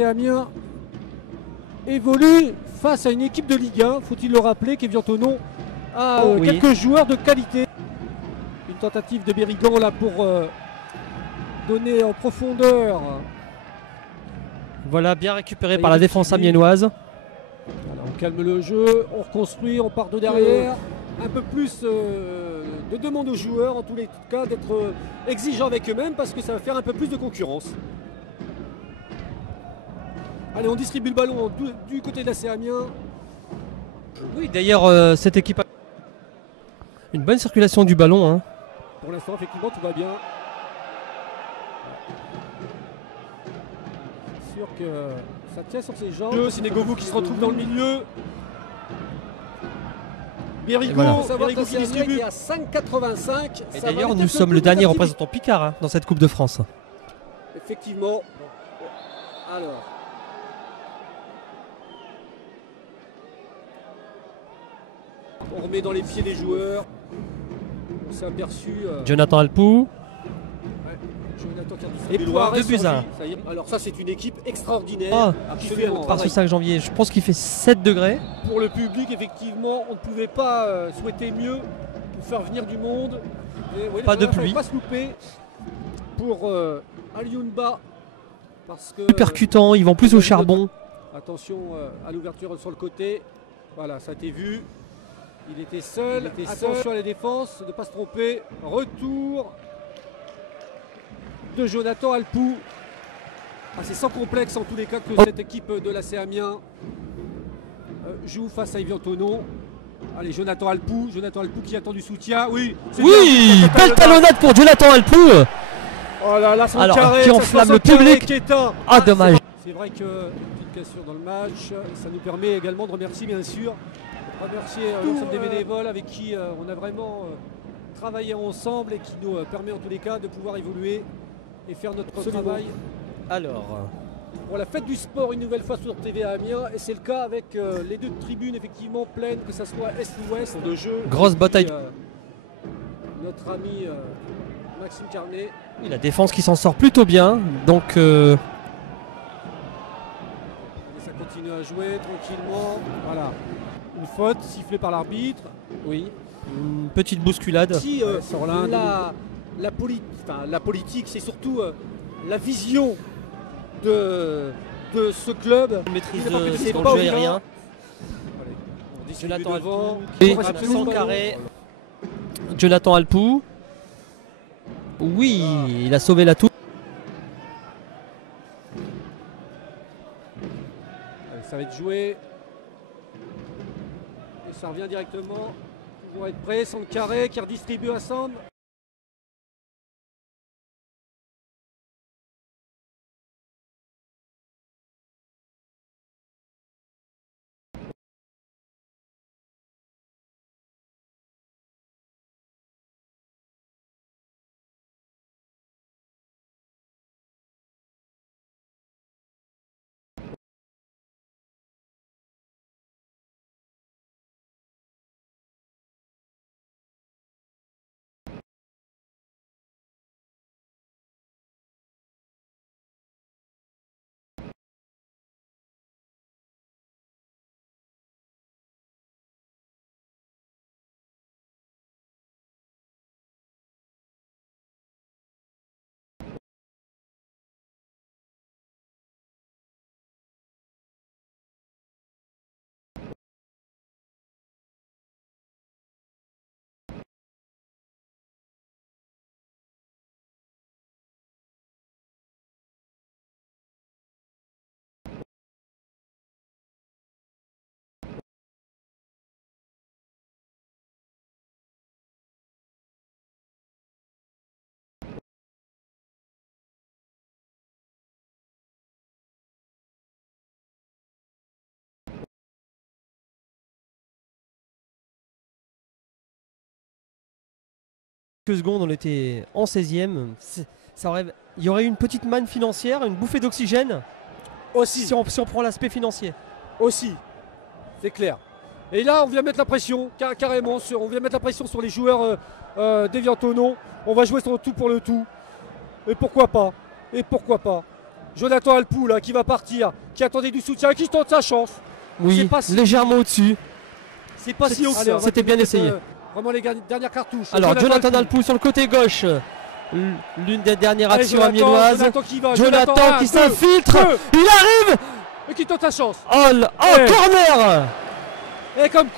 Amiens évolue face à une équipe de Ligue 1, faut-il le rappeler, qu'Evian Thonon a quelques joueurs de qualité. Une tentative de Bérigan là pour donner en profondeur. Voilà, bien récupéré par la défense amiénoise. Voilà, on calme le jeu, on reconstruit, on part de derrière. Un peu plus de demande aux joueurs, en tous les cas, d'être exigeants avec eux-mêmes parce que ça va faire un peu plus de concurrence. Allez, on distribue le ballon du côté de l'AC Amiens. Oui, d'ailleurs, cette équipe a une bonne circulation du ballon. Hein. Pour l'instant, effectivement, tout va bien. C'est sûr que ça tient sur ses jambes. C'est Negovou qui se retrouve dans le milieu. Bérigo, voilà. Qui distribue à 5,85. Et d'ailleurs, nous sommes le dernier représentant Picard hein, dans cette Coupe de France. Effectivement. Alors. On remet dans les pieds des joueurs. On s'est aperçu. Jonathan Alpou. Ouais, Jonathan qui a et Poiré 2-1. Alors ça c'est une équipe extraordinaire. Par ce 5 janvier, je pense qu'il fait 7 degrés. Pour le public, effectivement, on ne pouvait pas souhaiter mieux pour faire venir du monde. Et, ouais, pas de pluie. Pas se louper pour Aliounba. Parce que, plus percutant, ils vont plus au charbon. Attention à l'ouverture sur le côté. Voilà, ça a été vu. Il était seul. Attention à la défense, de ne pas se tromper. Retour de Jonathan Alpou. C'est sans complexe en tous les cas que cette équipe de l'AC Amiens joue face à Evian Thonon. Allez, Jonathan Alpou qui attend du soutien. Oui, belle talonnade pour Jonathan Alpou. Oh là là, son alors, carré, qui enflamme le public. Dommage. C'est vrai que une petite cassure dans le match, ça nous permet également de remercier bien sûr. Remercier l'ensemble des bénévoles avec qui on a vraiment travaillé ensemble et qui nous permet en tous les cas de pouvoir évoluer et faire notre travail. Alors, pour la fête du sport une nouvelle fois sur TVA Amiens et c'est le cas avec les deux tribunes effectivement pleines, que ce soit Est ou Ouest de jeu. Grosse bataille. Notre ami Maxime Carnet. Et la défense qui s'en sort plutôt bien, donc et ça continue à jouer tranquillement. Voilà. Une faute sifflée par l'arbitre. Oui. Une petite bousculade. Si, la politique, c'est surtout la vision de ce club. Maîtrise de jeu aérien. Jonathan Alpou. Sans carré. Jonathan Alpou. Oui, il a sauvé la touche. Ça va être joué. Et ça revient directement. Ils vont être prêts. Sans carré qui redistribue à Sand. Quelques secondes, on était en 16e. Il y aurait une petite manne financière, une bouffée d'oxygène. Aussi. Si on prend l'aspect financier. Aussi. C'est clair. Et là, on vient mettre la pression, carrément. On vient mettre la pression sur les joueurs d'Evian Thonon. On va jouer sur le tout pour le tout. Et pourquoi pas. Jonathan Alpou là, qui va partir, qui attendait du soutien, qui tente sa chance. Oui, si... légèrement au-dessus. C'est pas si haut que ça. C'était bien essayé. Vraiment les dernières cartouches. Alors Jonathan Alpou sur le côté gauche. L'une des dernières actions amiénoises. Jonathan qui s'infiltre. Il arrive. Et qui tente sa chance. Corner. Et comme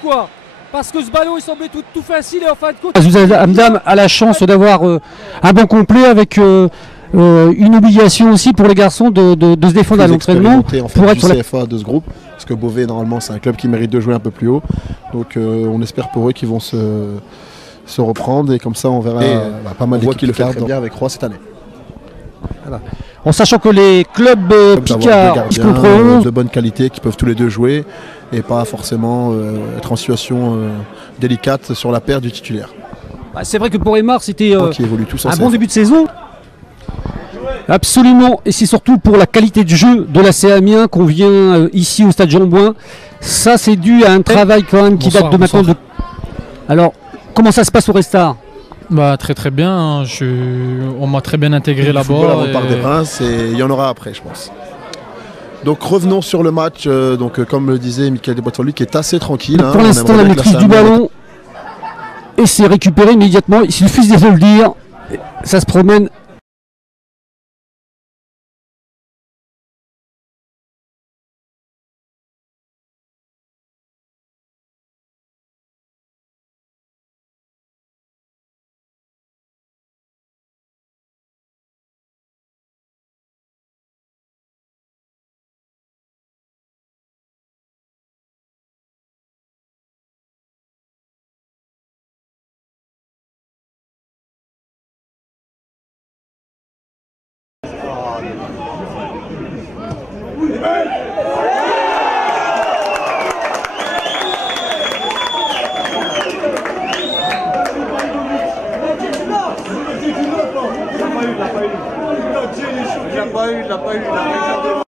quoi. Parce que ce ballon il semblait tout facile et en fin de compte. Azouz Hamdam a la chance d'avoir un banc complet avec une obligation aussi pour les garçons de se défendre à l'entraînement pour être du CFA de ce groupe. Parce que Beauvais normalement c'est un club qui mérite de jouer un peu plus haut. Donc on espère pour eux qu'ils vont se reprendre et comme ça on verra pas mal d'équipes qui le font très bien avec Roy cette année. Voilà. En sachant que les clubs Picard de bonne qualité qui peuvent tous les deux jouer et pas forcément être en situation délicate sur la paire du titulaire. C'est vrai que pour Aymar c'était un bon début de saison. Absolument, et c'est surtout pour la qualité de jeu de la CA Amiens qu'on vient ici au Stade Jean-Bouin. Ça c'est dû à un travail quand même qui date de maintenant. Alors, comment ça se passe au Restart? Très bien, on m'a très bien intégré là-bas. On part des Reims et il y en aura après je pense. Donc revenons sur le match, comme le disait Michael Desbois-Tolly qui est assez tranquille. Pour l'instant la maîtrise du ballon et c'est récupéré immédiatement, il suffit de le dire, ça se promène. Il l'a pas eu.